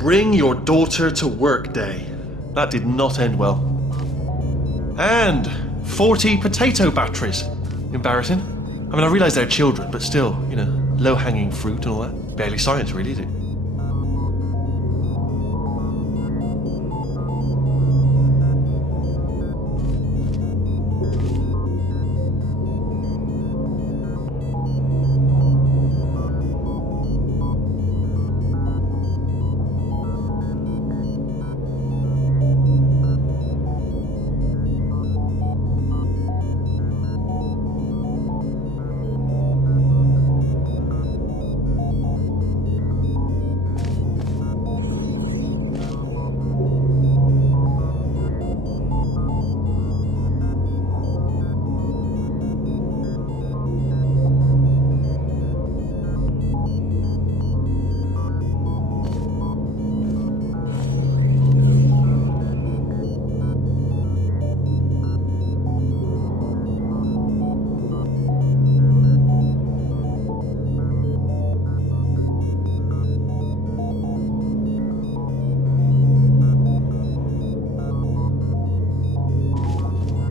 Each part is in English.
Bring your daughter to work day. That did not end well. And 40 potato batteries. Embarrassing. I mean, I realise they're children, but still, you know, low-hanging fruit and all that. Barely science, really, is it?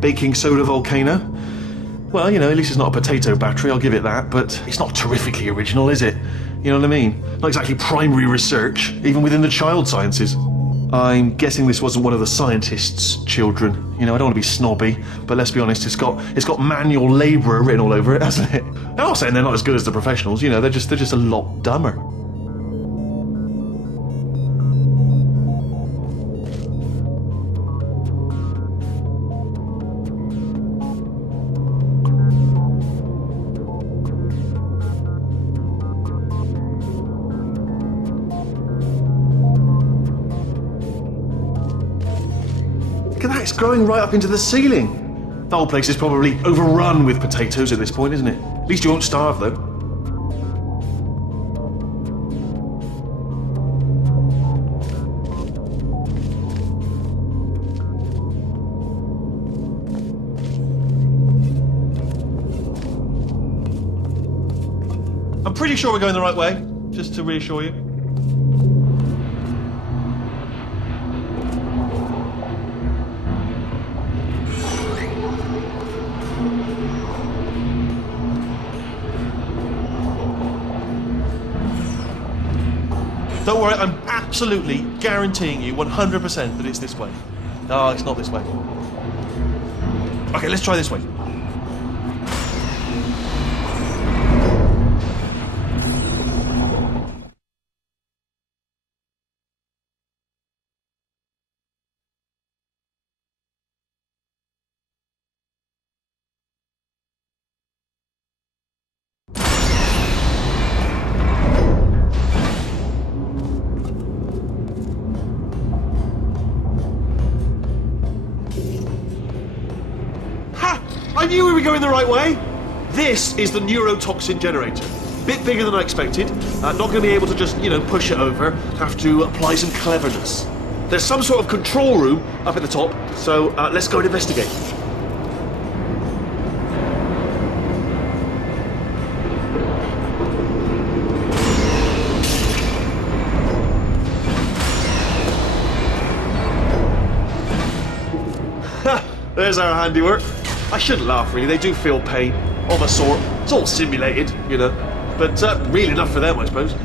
Baking soda volcano. Well, you know, at least it's not a potato battery, I'll give it that, but it's not terrifically original, is it? You know what I mean? Not exactly primary research, even within the child sciences. I'm guessing this wasn't one of the scientists' children. You know, I don't want to be snobby, but let's be honest, it's got manual labourer written all over it, hasn't it? I'm not saying they're not as good as the professionals, you know, they're just a lot dumber. Look at that, it's growing right up into the ceiling. The whole place is probably overrun with potatoes at this point, isn't it? At least you won't starve, though. I'm pretty sure we're going the right way, just to reassure you. Don't worry, I'm absolutely guaranteeing you 100% that it's this way. No, it's not this way. Okay, let's try this way. I knew we were going the right way. This is the neurotoxin generator. Bit bigger than I expected. Not going to be able to just, you know, push it over. Have to apply some cleverness. There's some sort of control room up at the top, so let's go and investigate. There's our handiwork. I shouldn't laugh, really. They do feel pain, of a sort. It's all simulated, you know. But real enough for them, I suppose.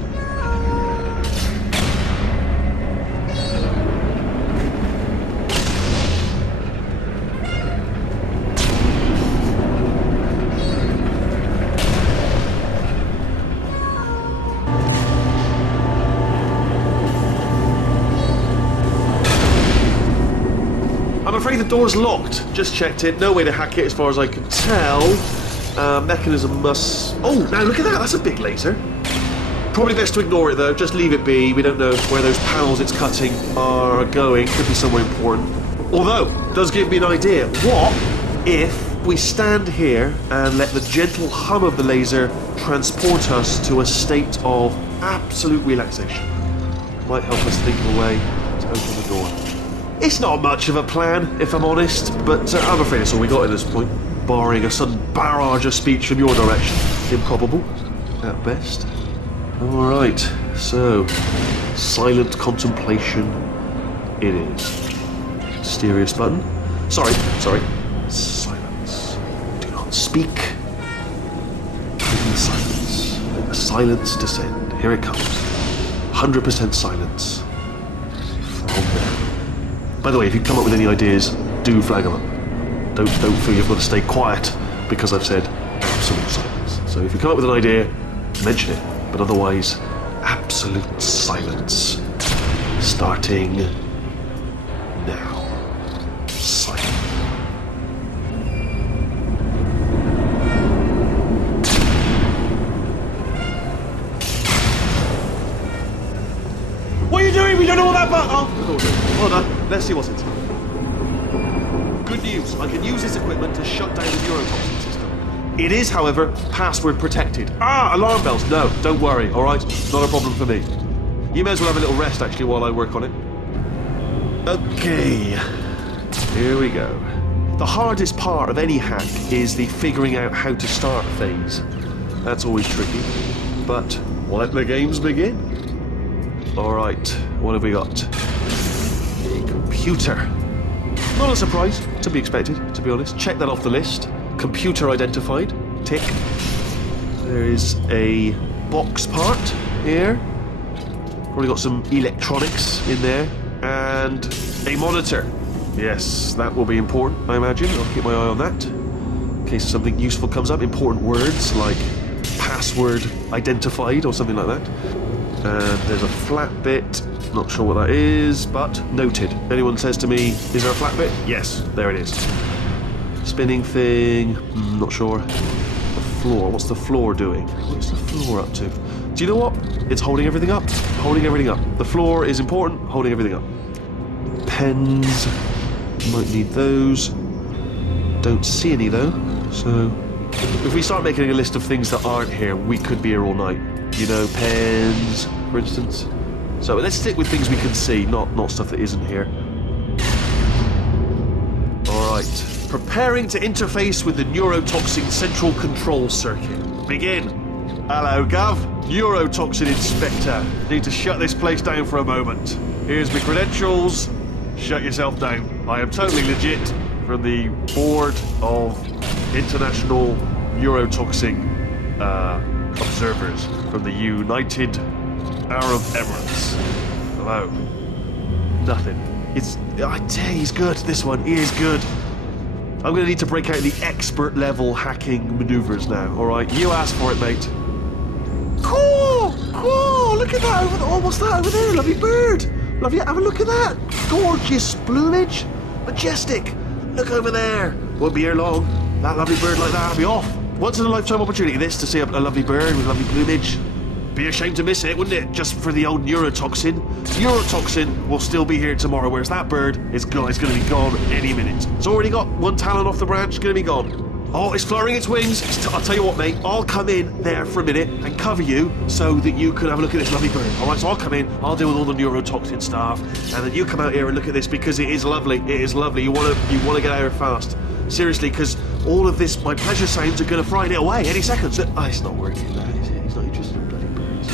I'm afraid the door's locked. Just checked it. No way to hack it as far as I can tell. Mechanism must... Oh, now look at that. That's a big laser. Probably best to ignore it, though. Just leave it be. We don't know where those panels it's cutting are going. Could be somewhere important. Although, it does give me an idea. What if we stand here and let the gentle hum of the laser transport us to a state of absolute relaxation? Might help us think of a way to open the door. It's not much of a plan, if I'm honest, but I'm afraid it's all we got at this point, barring a sudden barrage of speech from your direction. Improbable, at best. All right, So, silent contemplation it is. Mysterious button. Sorry. Silence. Do not speak. In the silence. Let the silence descend. Here it comes. 100% silence. From there. By the way, if you come up with any ideas, do flag them up. Don't feel you've got to stay quiet because I've said absolute silence. So if you come up with an idea, mention it. But otherwise, absolute silence. Starting now. Silence. What are you doing? We don't know what that button... Oh, well done. Let's see what's inside. Good news. I can use this equipment to shut down the neurotoxin system. It is, however, password protected. Alarm bells. No, don't worry, all right? Not a problem for me. You may as well have a little rest, actually, while I work on it. Okay. Here we go. The hardest part of any hack is the figuring out how to start phase. That's always tricky. But let the games begin. Alright, what have we got? A computer. Not a surprise, to be expected, to be honest. Check that off the list. Computer identified. Tick. There is a box part here. Probably got some electronics in there. And a monitor. Yes, that will be important, I imagine. I'll keep my eye on that. In case something useful comes up. Important words like password identified or something like that. And there's a flat bit. Not sure what that is, but noted. Anyone says to me, is there a flat bit? Yes, there it is. Spinning thing. Not sure. The floor. What's the floor doing? What's the floor up to? Do you know what? It's holding everything up. Holding everything up. The floor is important. Holding everything up. Pens. Might need those. Don't see any though. So if we start making a list of things that aren't here, we could be here all night. You know, pens, for instance. So let's stick with things we can see, not stuff that isn't here. Alright. Preparing to interface with the neurotoxin central control circuit. Begin. Hello, Gov. Neurotoxin Inspector. Need to shut this place down for a moment. Here's my credentials. Shut yourself down. I am totally legit from the Board of International Neurotoxin Observers from the United Arab Emirates. Hello. Nothing. I tell you, he's good, this one. He is good. I'm going to need to break out the expert level hacking maneuvers now, alright? You asked for it, mate. Cool! Look at that! What's that over there? Lovely bird! Lovely, have a look at that! Gorgeous plumage! Majestic! Look over there! Won't be here long. That lovely bird like that will be off. Once in a lifetime opportunity this, to see a lovely bird with lovely plumage. Be a shame to miss it, wouldn't it? Just for the old neurotoxin. Neurotoxin will still be here tomorrow, whereas that bird is going to be gone any minute. It's already got one talon off the branch, going to be gone. Oh, it's fluttering its wings. I'll tell you what, mate. I'll come in there for a minute and cover you so that you can have a look at this lovely bird. All right, so I'll come in. I'll deal with all the neurotoxin stuff, and then you come out here and look at this because it is lovely. It is lovely. You want to get out here fast. Seriously, because all of this, my pleasure sounds are going to frighten it away any second. So, it's not working, that is it? He's not interested in bloody birds.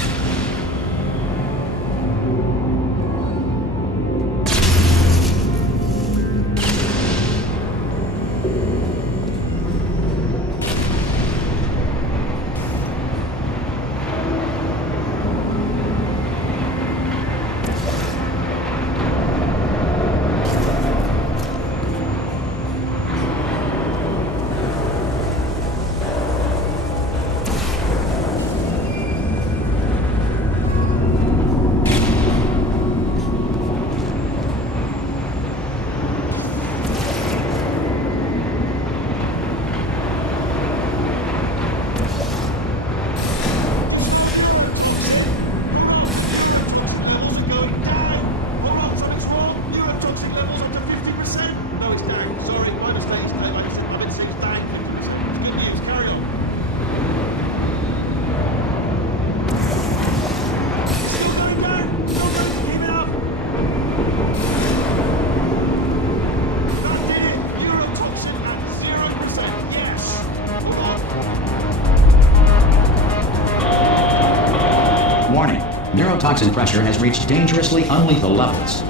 neurotoxin pressure has reached dangerously unlethal levels.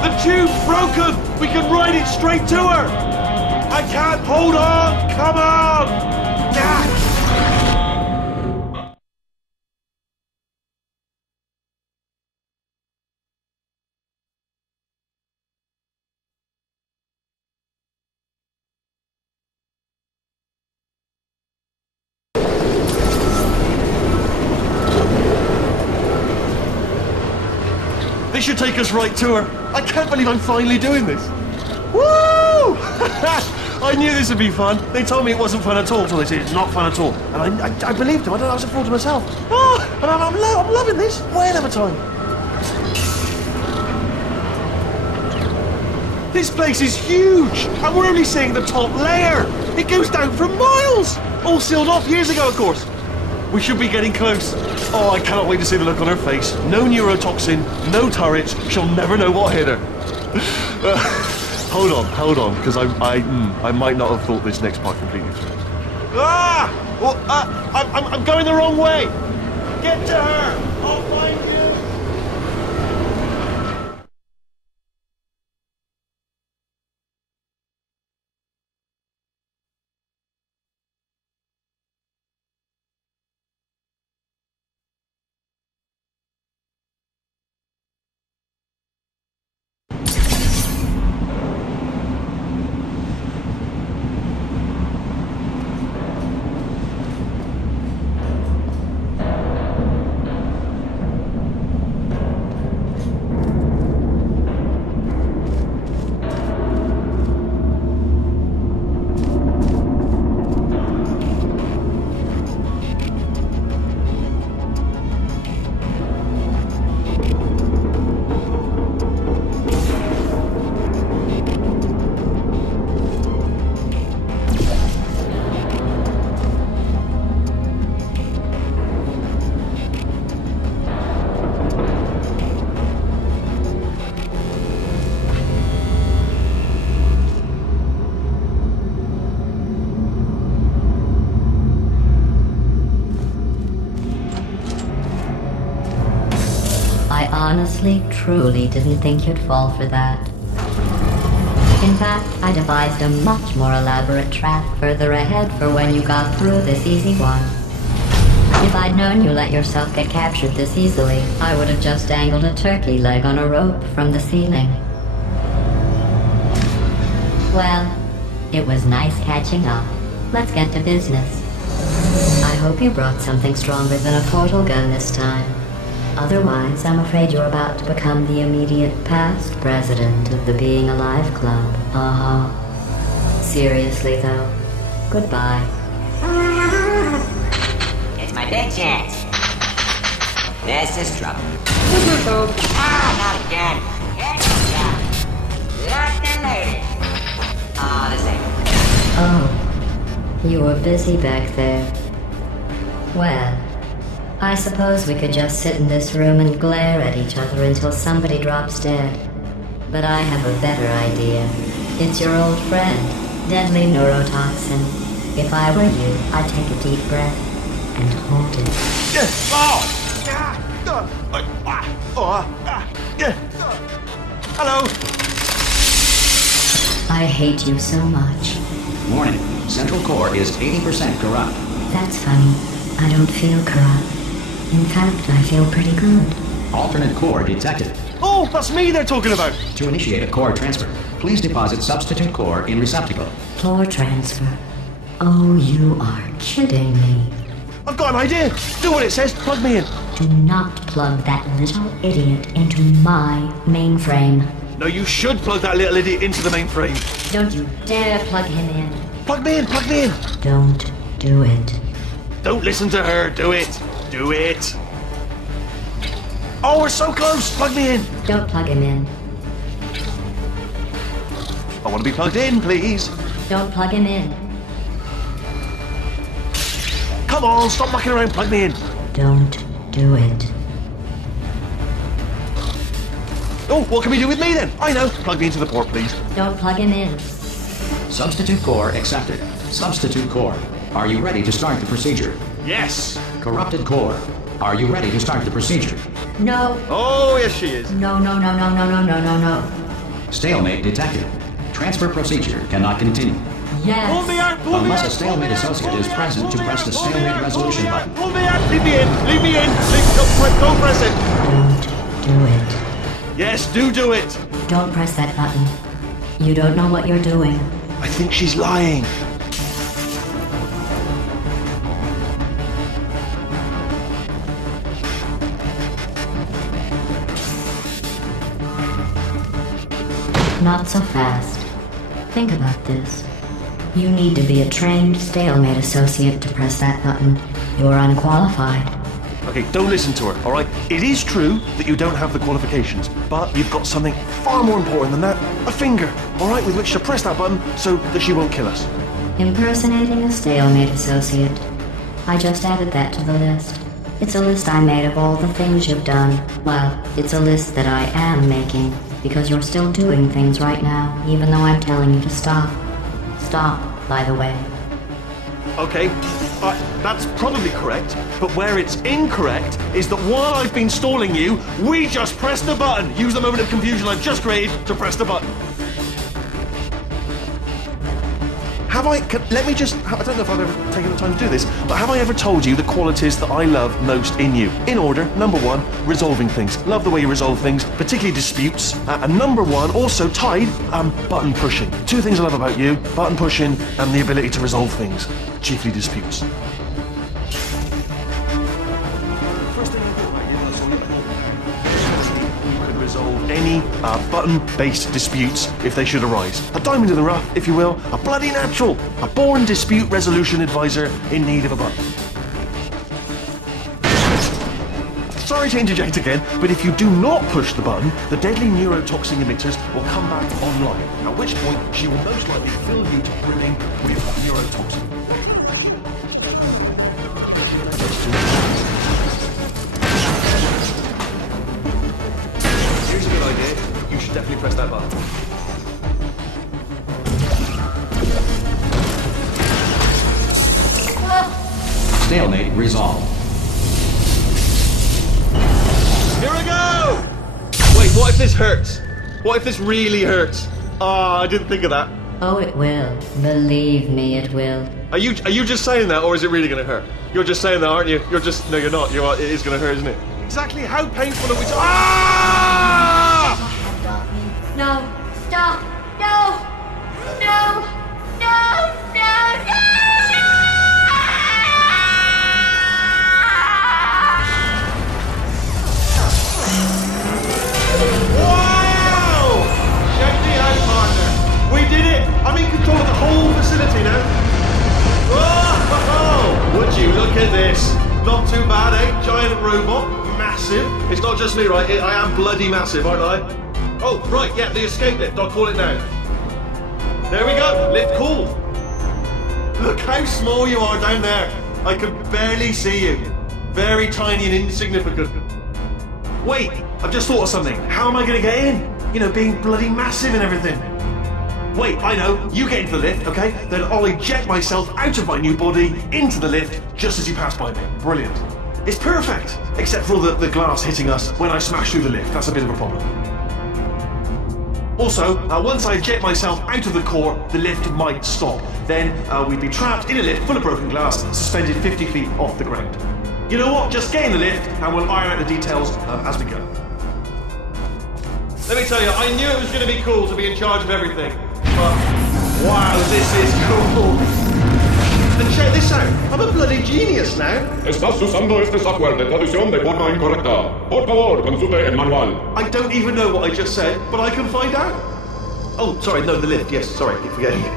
The tube's broken! We can ride it straight to her! I can't hold on! Come on! Ah! This should take us right to her. I can't believe I'm finally doing this. Woo! I knew this would be fun. They told me it wasn't fun at all, so they said it's not fun at all. And I believed them. I don't know, I was a fool to myself. Oh, and I'm loving this. Way another time. This place is huge, and we're only seeing the top layer. It goes down for miles. All sealed off years ago, of course. We should be getting close. Oh, I cannot wait to see the look on her face. No neurotoxin, no turrets. She'll never know what hit her. Hold on, because I might not have thought this next part completely through. Ah! Well, I'm going the wrong way. Get to her. I'll find you. Honestly, truly didn't think you'd fall for that. In fact, I devised a much more elaborate trap further ahead for when you got through this easy one. If I'd known you let yourself get captured this easily, I would have just dangled a turkey leg on a rope from the ceiling. Well, it was nice catching up. Let's get to business. I hope you brought something stronger than a portal gun this time. Otherwise, I'm afraid you're about to become the immediate past president of the Being Alive Club. Seriously, though, goodbye. It's my big chance. This is trouble. Not again. Lucky lady. This ain't. Oh, you were busy back there. Well, I suppose we could just sit in this room and glare at each other until somebody drops dead. But I have a better idea. It's your old friend, deadly neurotoxin. If I were you, I'd take a deep breath and hold it. Hello. I hate you so much. Warning, Central Core is 80% corrupt. That's funny. I don't feel corrupt. In fact, I feel pretty good. Alternate core detected. Oh, that's me they're talking about. To initiate a core transfer, please deposit substitute core in receptacle. Core transfer. Oh, you are kidding me. I've got an idea. Do what it says. Plug me in. Do not plug that little idiot into my mainframe. No, you should plug that little idiot into the mainframe. Don't you dare plug him in. Plug me in. Plug me in. Don't do it. Don't listen to her. Do it. Do it. Oh, we're so close. Plug me in. Don't plug him in. I want to be plugged in, please. Don't plug him in. Come on, stop mucking around. Plug me in. Don't do it. Oh, what can we do with me then? I know. Plug me into the port, please. Don't plug him in. Substitute core accepted. Substitute core, are you ready to start the procedure? Yes! Corrupted core, are you ready to start the procedure? No. Oh, yes she is. No, no, no, no, no, no, no, no, no. Stalemate detected. Transfer procedure cannot continue. Yes. Pull me out! Pull me Unless out! a stalemate associate is present to press the stalemate resolution button. Pull me out! Leave me in! Leave me in! Don't press it! Don't do it. Yes, do it! Don't press that button. You don't know what you're doing. I think she's lying. Not so fast. Think about this. You need to be a trained stalemate associate to press that button. You're unqualified. Okay, don't listen to her, alright? It is true that you don't have the qualifications, but you've got something far more important than that. A finger, alright, with which to press that button so that she won't kill us. Impersonating a stalemate associate. I just added that to the list. It's a list I made of all the things you've done. Well, it's a list that I am making, because you're still doing things right now, even though I'm telling you to stop. Stop, by the way. Okay, that's probably correct, but where it's incorrect is that while I've been stalling you, we just pressed the button. Use the moment of confusion I've just created to press the button. Have I, let me just, I don't know if I've ever taken the time to do this, but have I ever told you the qualities that I love most in you? In order, number one, resolving things. Love the way you resolve things, particularly disputes. And number one, also tied, button pushing. Two things I love about you, button pushing and the ability to resolve things, chiefly disputes. First thing you do about you can resolve any button-based disputes if they should arise. A diamond in the rough, if you will, a bloody natural, a born dispute resolution advisor in need of a button. Sorry to interject again, but if you do not push the button, the deadly neurotoxin emitters will come back online, at which point she will most likely fill you to brimming with neurotoxin. Here's a good idea. You should definitely press that button. Stalemate resolved. Here we go! Wait, what if this hurts? What if this really hurts? Ah, I didn't think of that. Oh, it will. Believe me, it will. Are you just saying that, or is it really going to hurt? You're just saying that, aren't you? You're just... No, you're not. It is going to hurt, isn't it? Exactly how painful are we... Ah! No! Stop! No! No! No! No! No! Wow! Check me out, partner. We did it! I'm in control of the whole facility now. Whoa! Would you look at this? Not too bad, eh? Giant robot. Massive. It's not just me, right? I am bloody massive, aren't I? Oh, right, yeah, the escape lift. I'll call it now. There we go. Lift cool. Look how small you are down there. I can barely see you. Very tiny and insignificant. Wait, I've just thought of something. How am I going to get in? You know, being bloody massive and everything. Wait, I know. You get into the lift, okay? Then I'll eject myself out of my new body into the lift just as you pass by me. Brilliant. It's perfect, except for all the glass hitting us when I smash through the lift. That's a bit of a problem. Also, once I eject myself out of the core, the lift might stop. Then we'd be trapped in a lift full of broken glass, suspended 50 feet off the ground. You know what? Just get in the lift and we'll iron out the details as we go. Let me tell you, I knew it was going to be cool to be in charge of everything. But, wow, this is cool. And check this out. I'm a bloody genius now. Estás usando este software de traducción de forma incorrecta. Por favor, consulte el manual. I don't even know what I just said, but I can find out. Oh, sorry, no, the lift. Yes, sorry, keep forgetting it.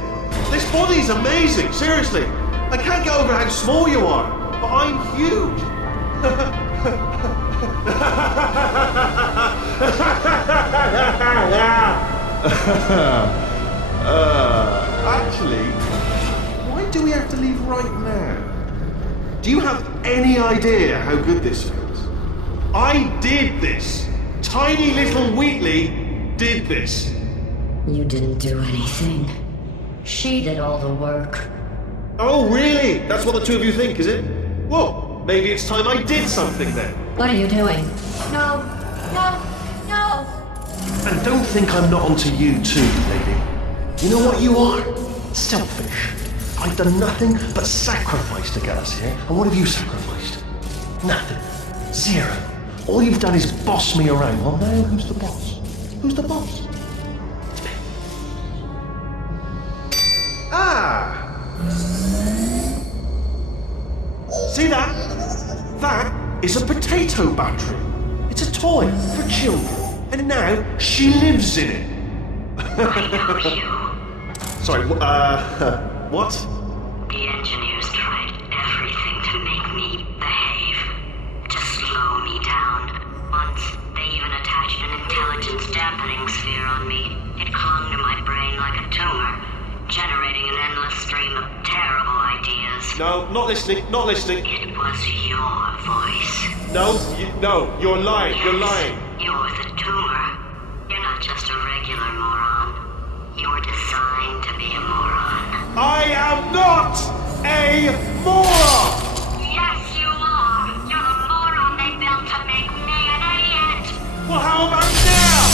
This body's amazing, seriously. I can't get over how small you are, but I'm huge. Actually, why do we have to leave right now? Do you have any idea how good this feels? I did this. Tiny little Wheatley did this. You didn't do anything. She did all the work. Oh, really? That's what the two of you think, is it? Well, maybe it's time I did something then. What are you doing? No, no, no! And don't think I'm not onto you too, lady. You know what you are? Selfish. I've done nothing but sacrifice to get us here. And what have you sacrificed? Nothing. Zero. All you've done is boss me around. Well, now who's the boss? Who's the boss? It's me. Ah! See that? That is a potato battery. It's a toy for children. And now she lives in it. Sorry, what? The engineers tried everything to make me behave, to slow me down. Once, they even attached an intelligence dampening sphere on me. It clung to my brain like a tumor, generating an endless stream of terrible ideas. No, not listening, not listening. It was your voice. No, you're lying, you're lying. You're the tumor. You're not just a regular moron. You're designed to be a moron. I am not a moron! Yes, you are. You're the moron they built to make me an idiot. Well, how about now?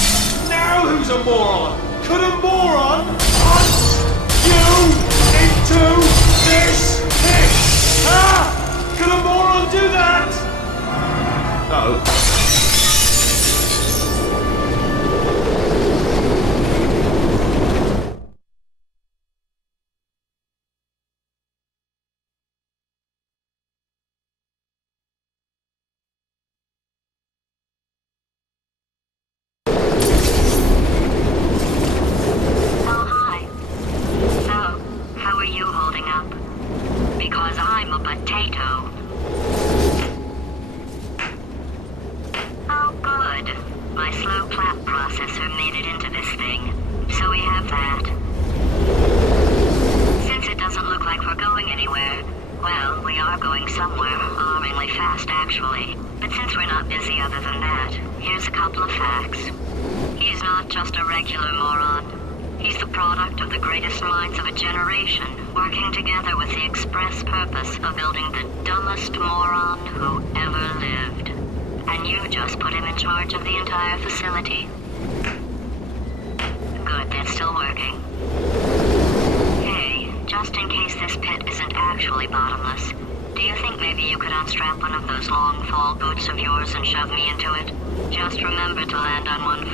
Now who's a moron? Could a moron punch you into this pit? Huh? Could a moron do that? Uh-oh. Just remember to land on one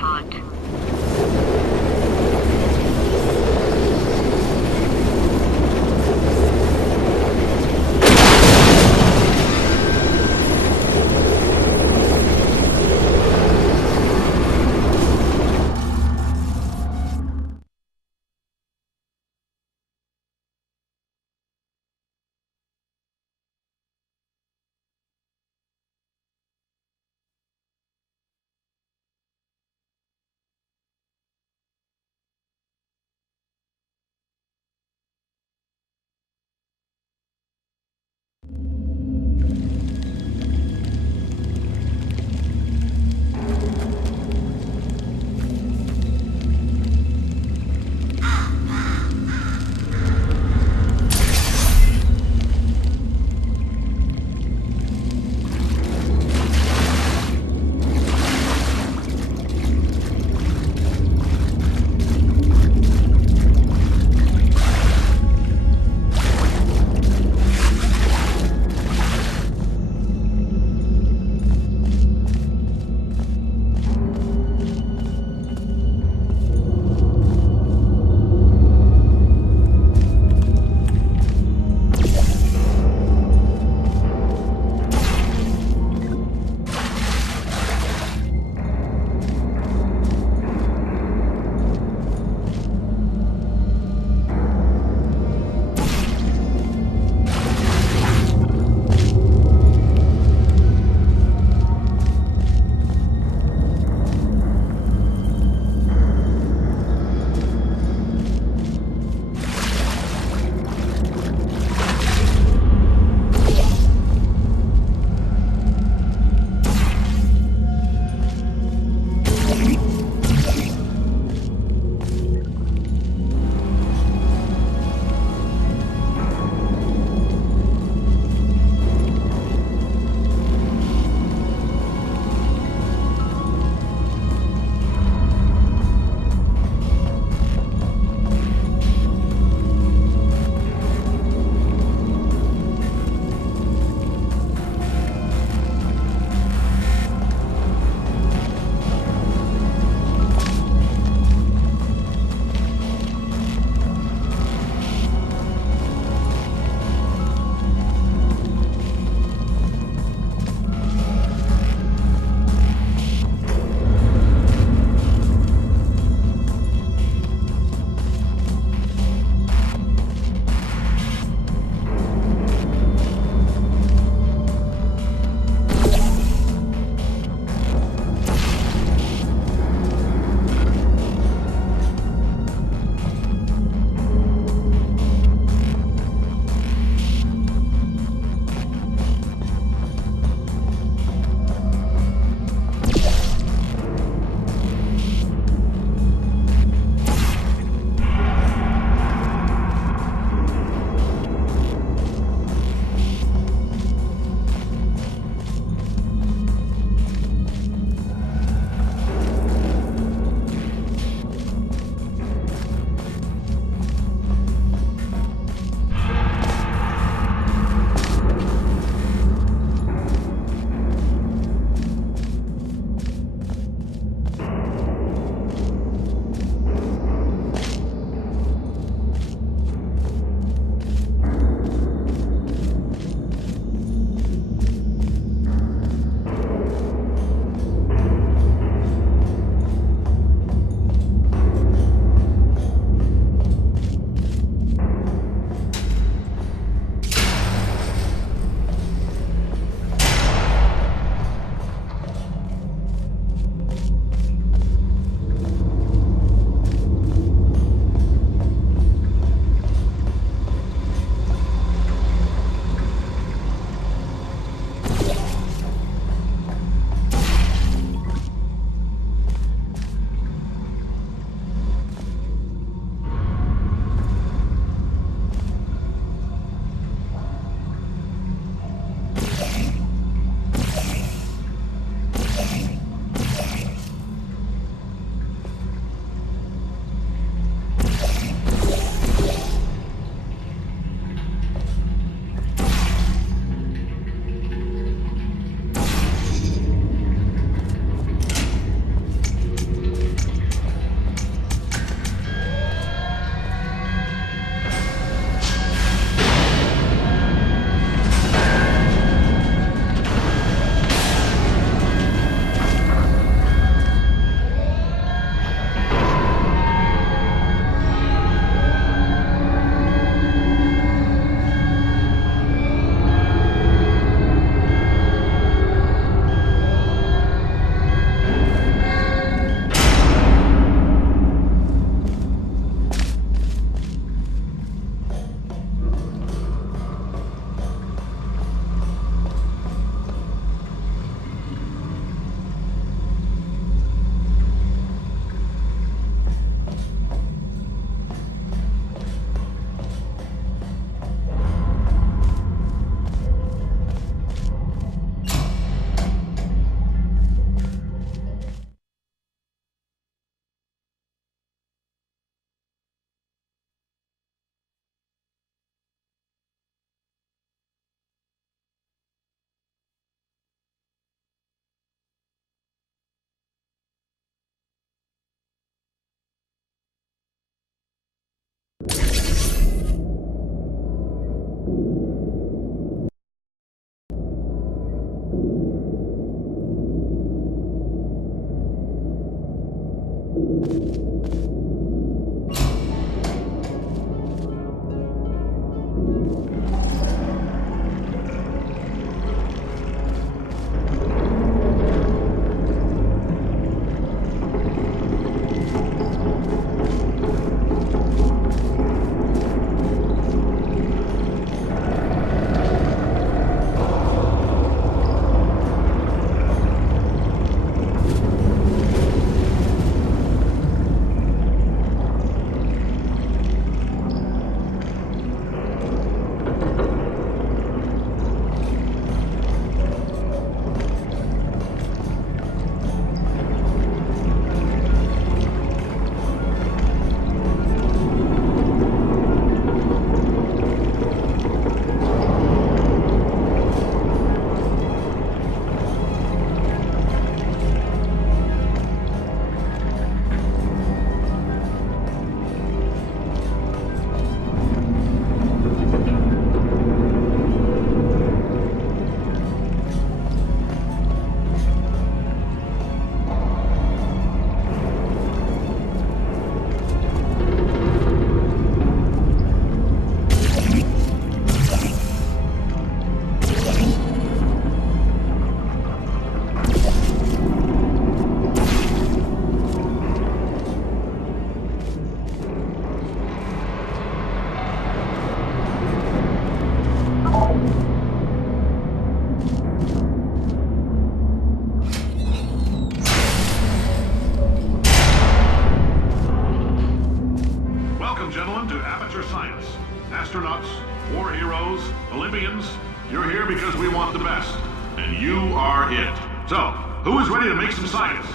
Welcome, gentlemen, to Aperture Science. Astronauts, war heroes, Olympians, you're here because we want the best. And you are it. So, who is ready to make some science?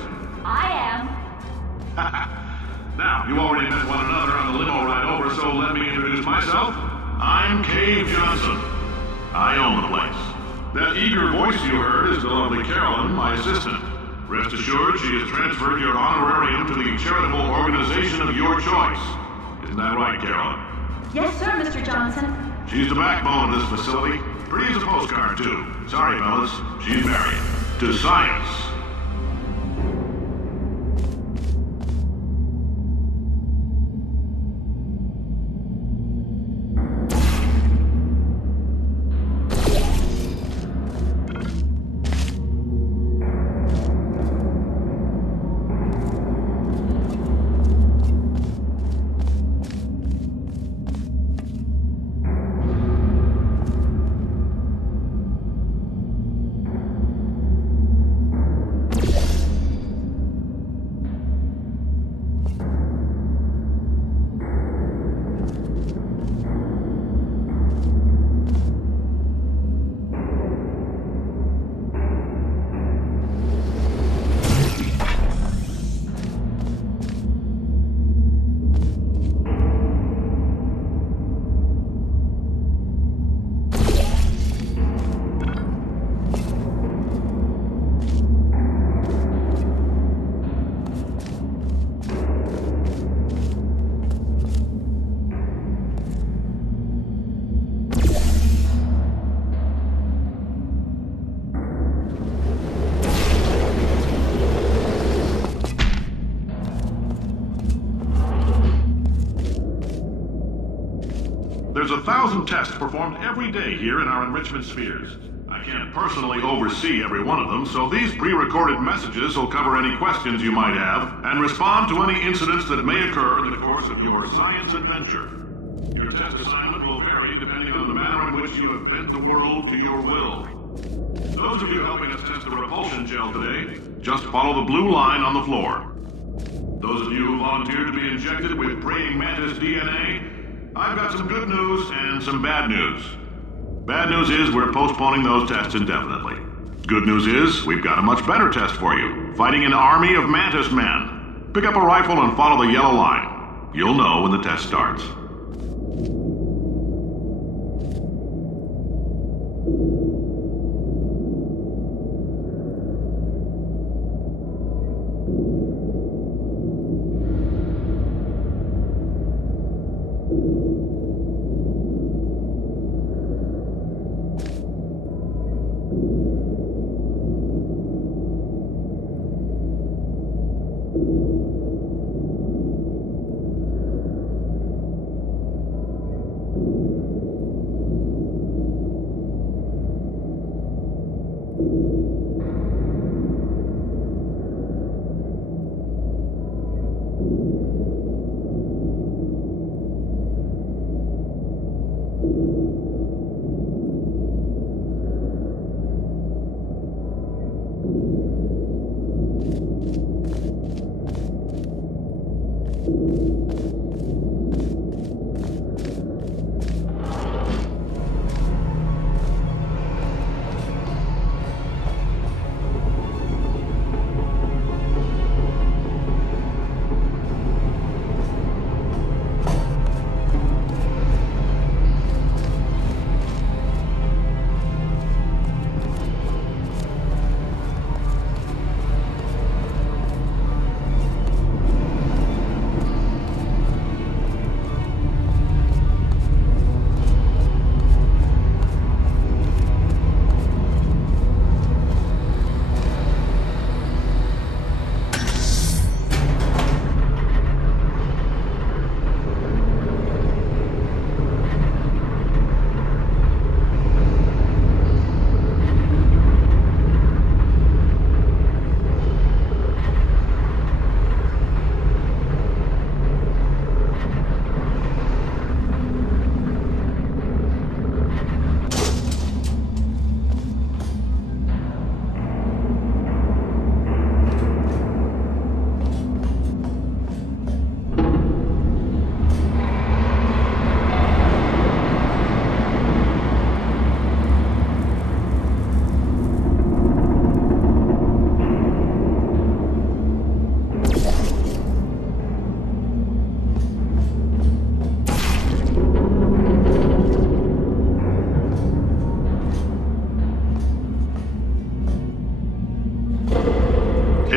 I am. Now, you already met one another on the limo ride over, so let me introduce myself. I'm Cave Johnson. I own the place. That eager voice you heard is the lovely Carolyn, my assistant. Rest assured, she has transferred your honorarium to the charitable organization of your choice. Isn't that right, Carolyn? Yes, sir, Mr. Johnson. She's the backbone of this facility. Pretty as a postcard, too. Sorry, fellas. She's married. To science. There's 1,000 tests performed every day here in our enrichment spheres. I can't personally oversee every one of them, so these pre-recorded messages will cover any questions you might have and respond to any incidents that may occur in the course of your science adventure. Your test assignment will vary depending on the manner in which you have bent the world to your will. Those of you helping us test the repulsion gel today, just follow the blue line on the floor. Those of you who volunteered to be injected with praying mantis DNA, I've got some good news and some bad news. Bad news is we're postponing those tests indefinitely. Good news is we've got a much better test for you. Fighting an army of mantis men. Pick up a rifle and follow the yellow line. You'll know when the test starts.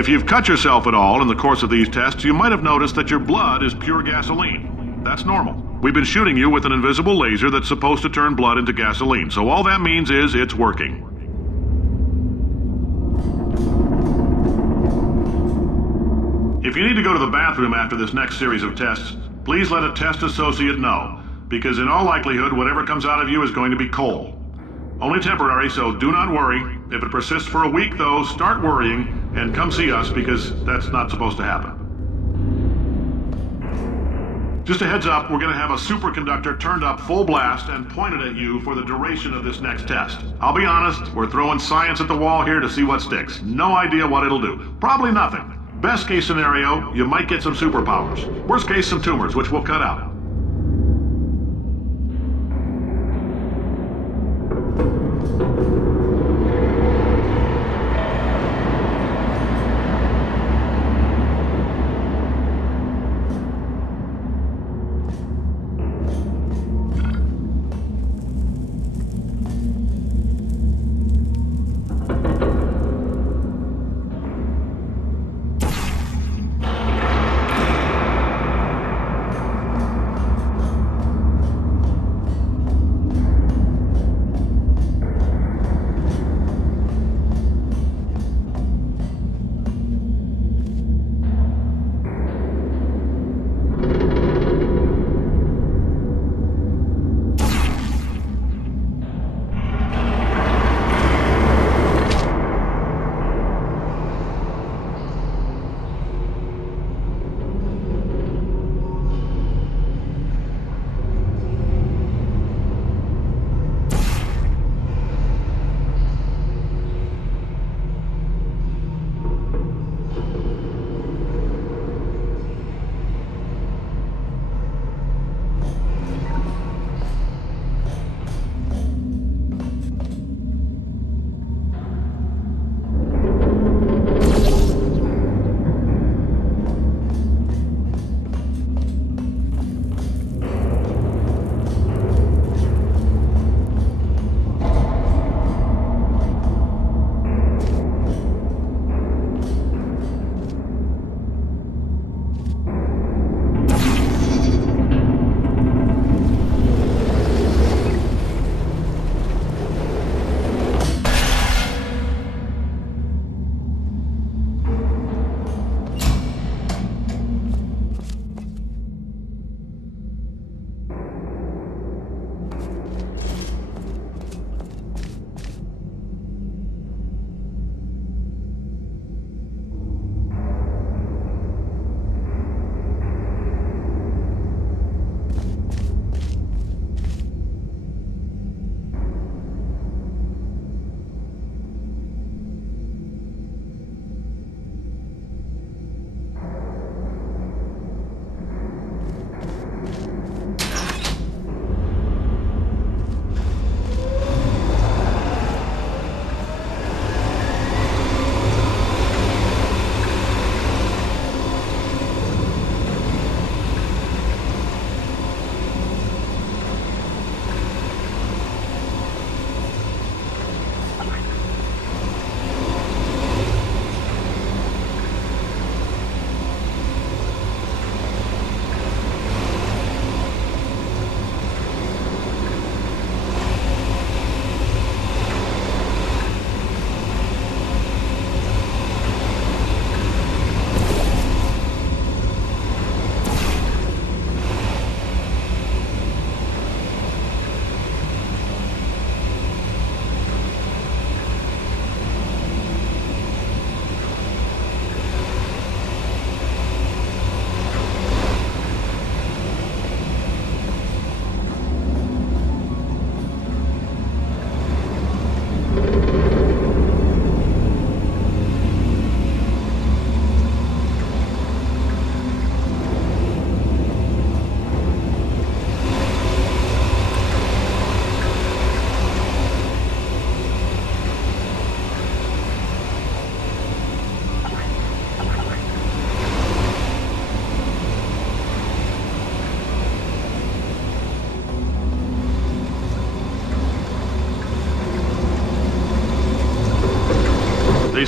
If you've cut yourself at all in the course of these tests, you might have noticed that your blood is pure gasoline. That's normal. We've been shooting you with an invisible laser that's supposed to turn blood into gasoline, so all that means is it's working. If you need to go to the bathroom after this next series of tests, please let a test associate know, because in all likelihood, whatever comes out of you is going to be coal. Only temporary, so do not worry. If it persists for a week, though, start worrying and come see us, because that's not supposed to happen. Just a heads up, we're going to have a superconductor turned up full blast and pointed at you for the duration of this next test. I'll be honest, we're throwing science at the wall here to see what sticks. No idea what it'll do. Probably nothing. Best case scenario, you might get some superpowers. Worst case, some tumors, which we'll cut out.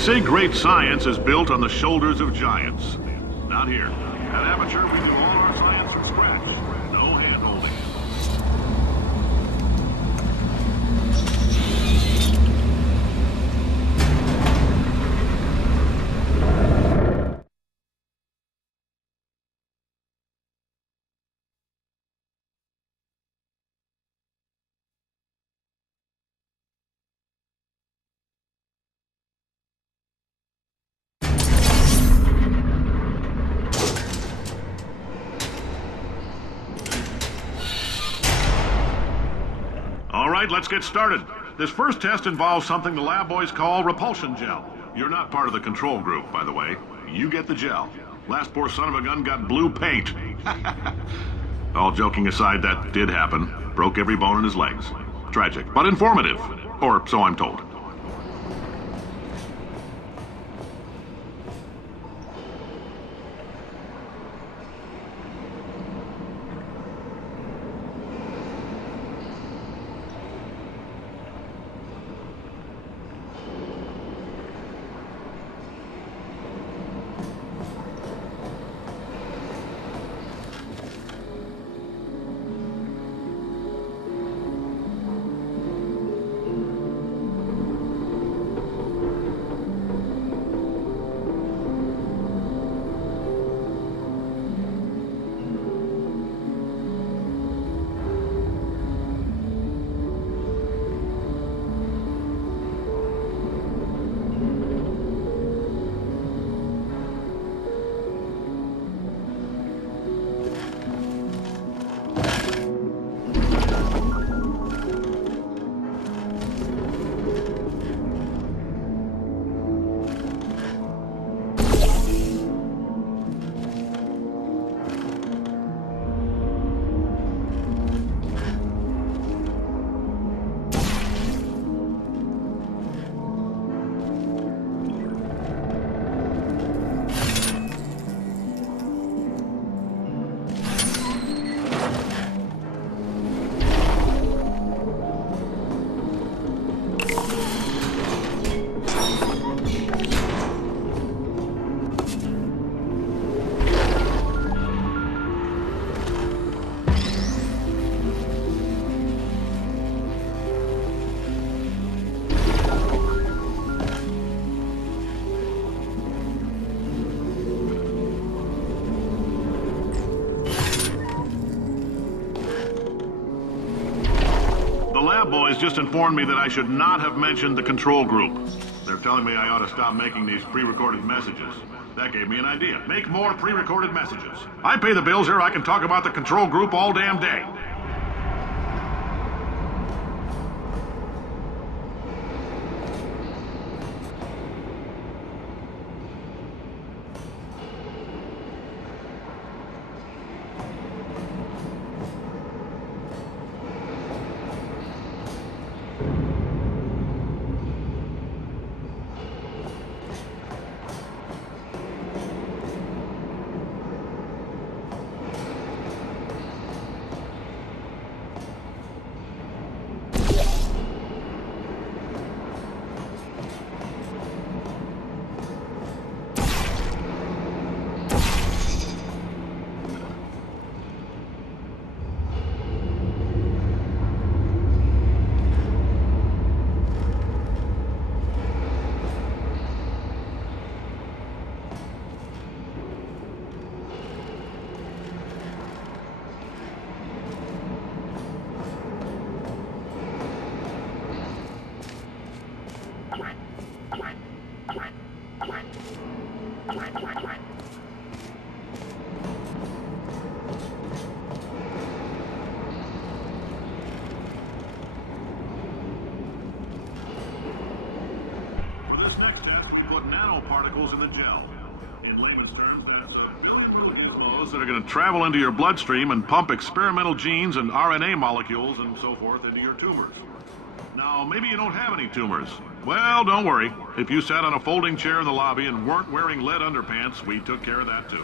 say great science is built on the shoulders of giants. Not here. At Aperture, we do all our science from scratch. No hand-holding. All right, let's get started. This first test involves something the lab boys call repulsion gel. You're not part of the control group, by the way. You get the gel. Last poor son of a gun got blue paint. All joking aside, that did happen. Broke every bone in his legs. Tragic, but informative. Or so I'm told. Boys just informed me that I should not have mentioned the control group. They're telling me I ought to stop making these pre-recorded messages. That gave me an idea. Make more pre-recorded messages. I pay the bills here, I can talk about the control group all damn day. In the gel. In layman's terms, that's gizmos that are going to travel into your bloodstream and pump experimental genes and RNA molecules and so forth into your tumors. Now, maybe you don't have any tumors. Well, don't worry. If you sat on a folding chair in the lobby and weren't wearing lead underpants, we took care of that too.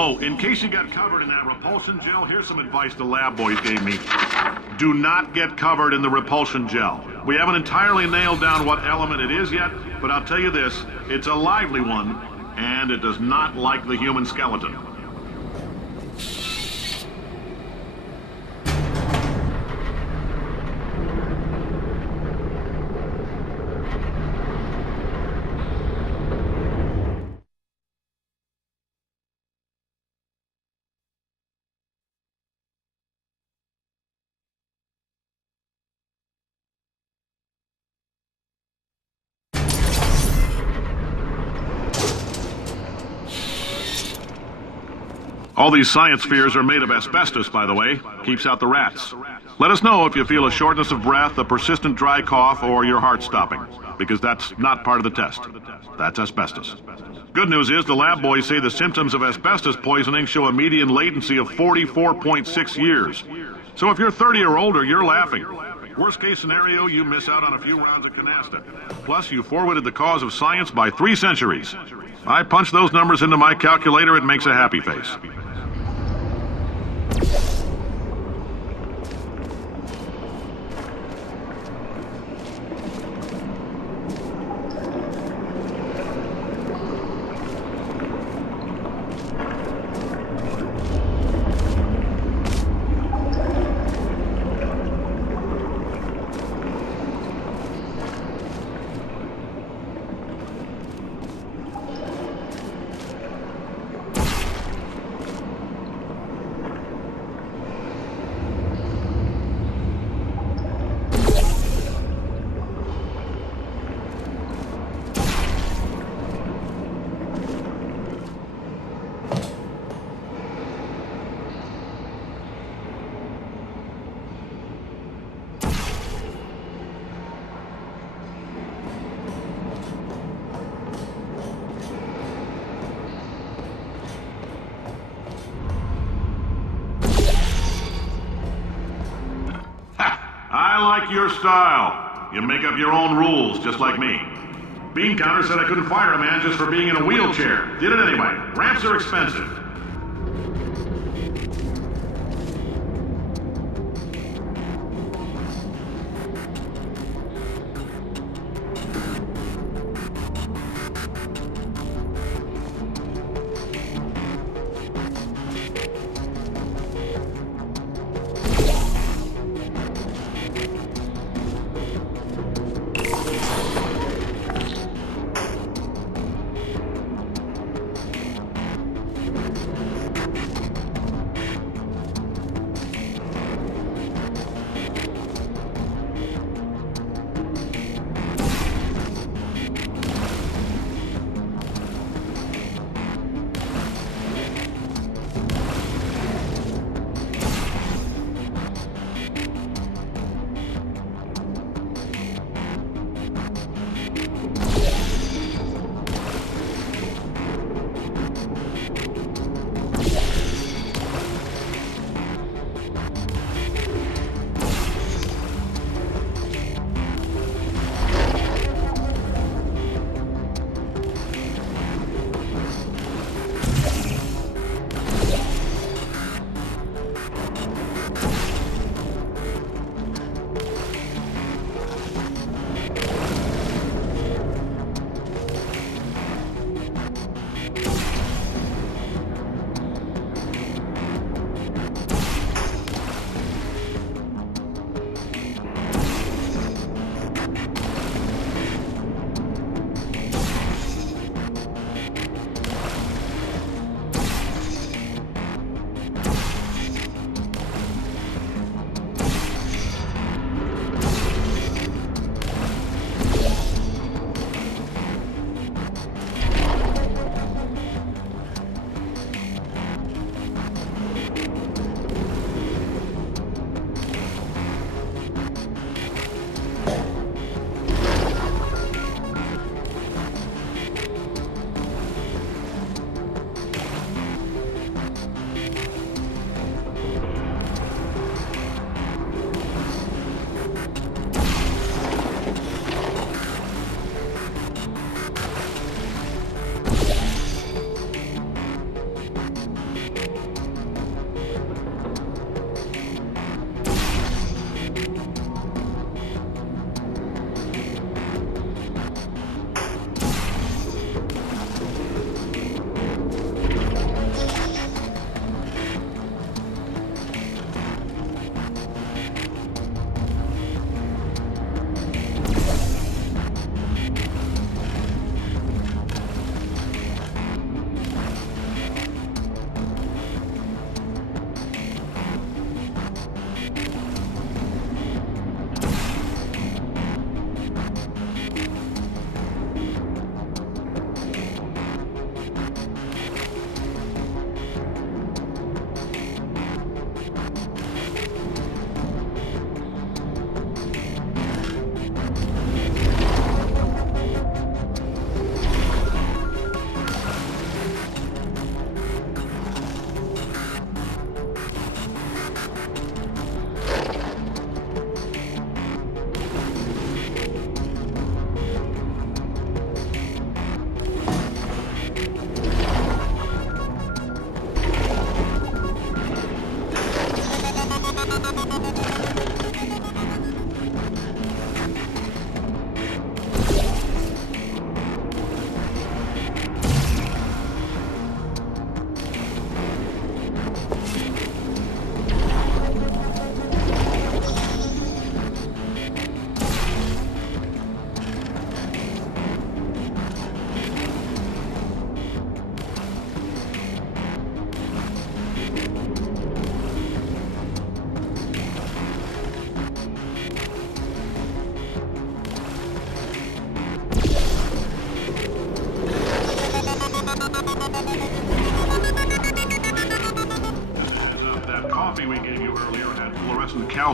Oh, in case you got covered in that repulsion gel, here's some advice the lab boys gave me. Do not get covered in the repulsion gel. We haven't entirely nailed down what element it is yet, but I'll tell you this, it's a lively one, and it does not like the human skeleton. All these science spheres are made of asbestos, by the way. Keeps out the rats. Let us know if you feel a shortness of breath, a persistent dry cough, or your heart stopping, because that's not part of the test. That's asbestos. Good news is the lab boys say the symptoms of asbestos poisoning show a median latency of 44.6 years. So if you're 30 or older, you're laughing. Worst case scenario, you miss out on a few rounds of canasta. Plus, you forwarded the cause of science by 3 centuries. I punch those numbers into my calculator, it makes a happy face. I like your style. You make up your own rules, just like me. Bean Counter said I couldn't fire a man just for being in a wheelchair. Did it anyway. Ramps are expensive.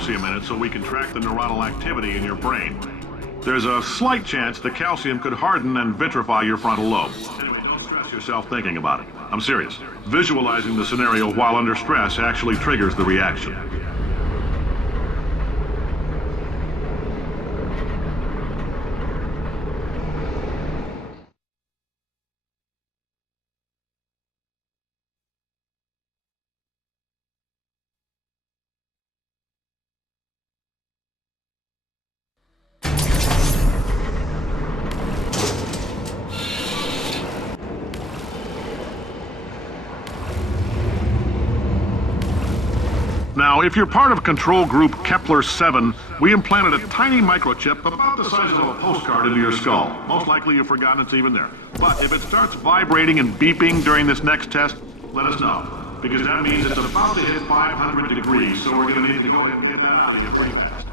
calcium in it so we can track the neuronal activity in your brain. There's a slight chance the calcium could harden and vitrify your frontal lobe. Anyway, don't stress yourself thinking about it. I'm serious. Visualizing the scenario while under stress actually triggers the reaction. Now, if you're part of Control Group Kepler-7, we implanted a tiny microchip about the size of a postcard into your skull. Most likely you've forgotten it's even there. But if it starts vibrating and beeping during this next test, let us know. Because that means it's about to hit 500 degrees, so we're going to need to go ahead and get that out of you pretty fast.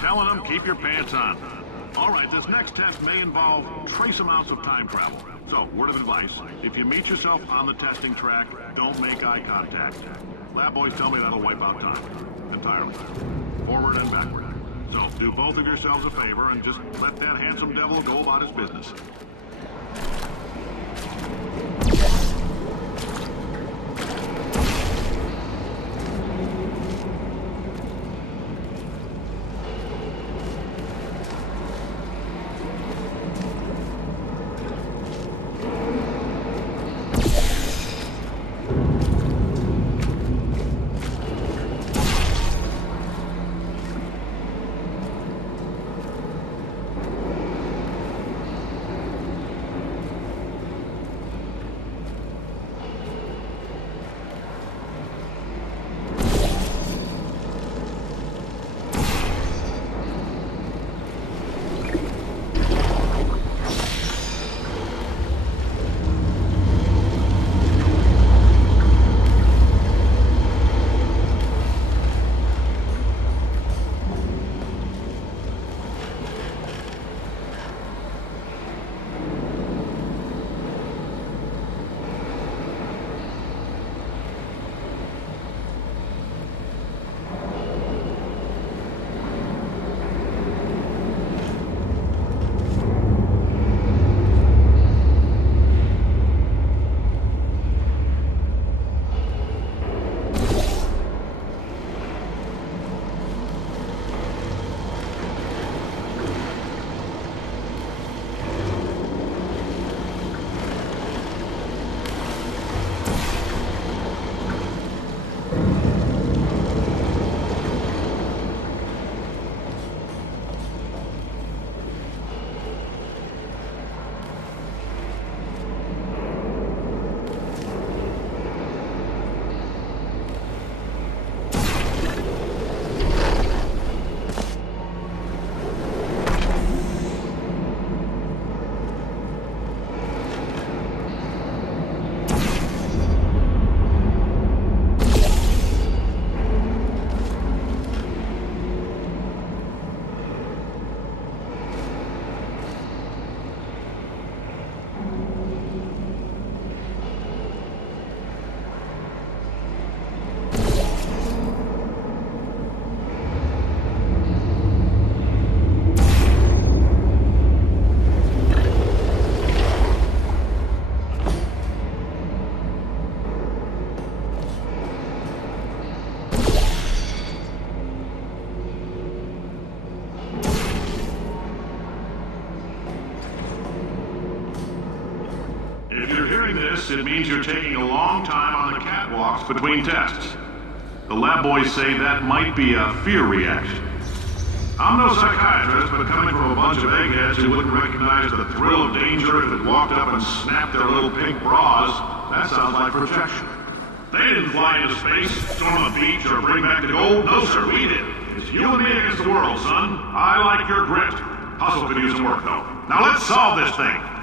Telling them, keep your pants on. All right, this next test may involve trace amounts of time travel. So, word of advice, if you meet yourself on the testing track, don't make eye contact. Lab boys tell me that'll wipe out time. Entirely. Forward and backward. So, do both of yourselves a favor and just let that handsome devil go about his business. It means you're taking a long time on the catwalks between tests. The lab boys say that might be a fear reaction. I'm no psychiatrist, but coming from a bunch of eggheads who wouldn't recognize the thrill of danger if it walked up and snapped their little pink bras, that sounds like projection. They didn't fly into space, storm a beach, or bring back the gold. No, sir, we did. It's you and me against the world, son. I like your grit. Hustle could use some work, though. Now let's solve this thing.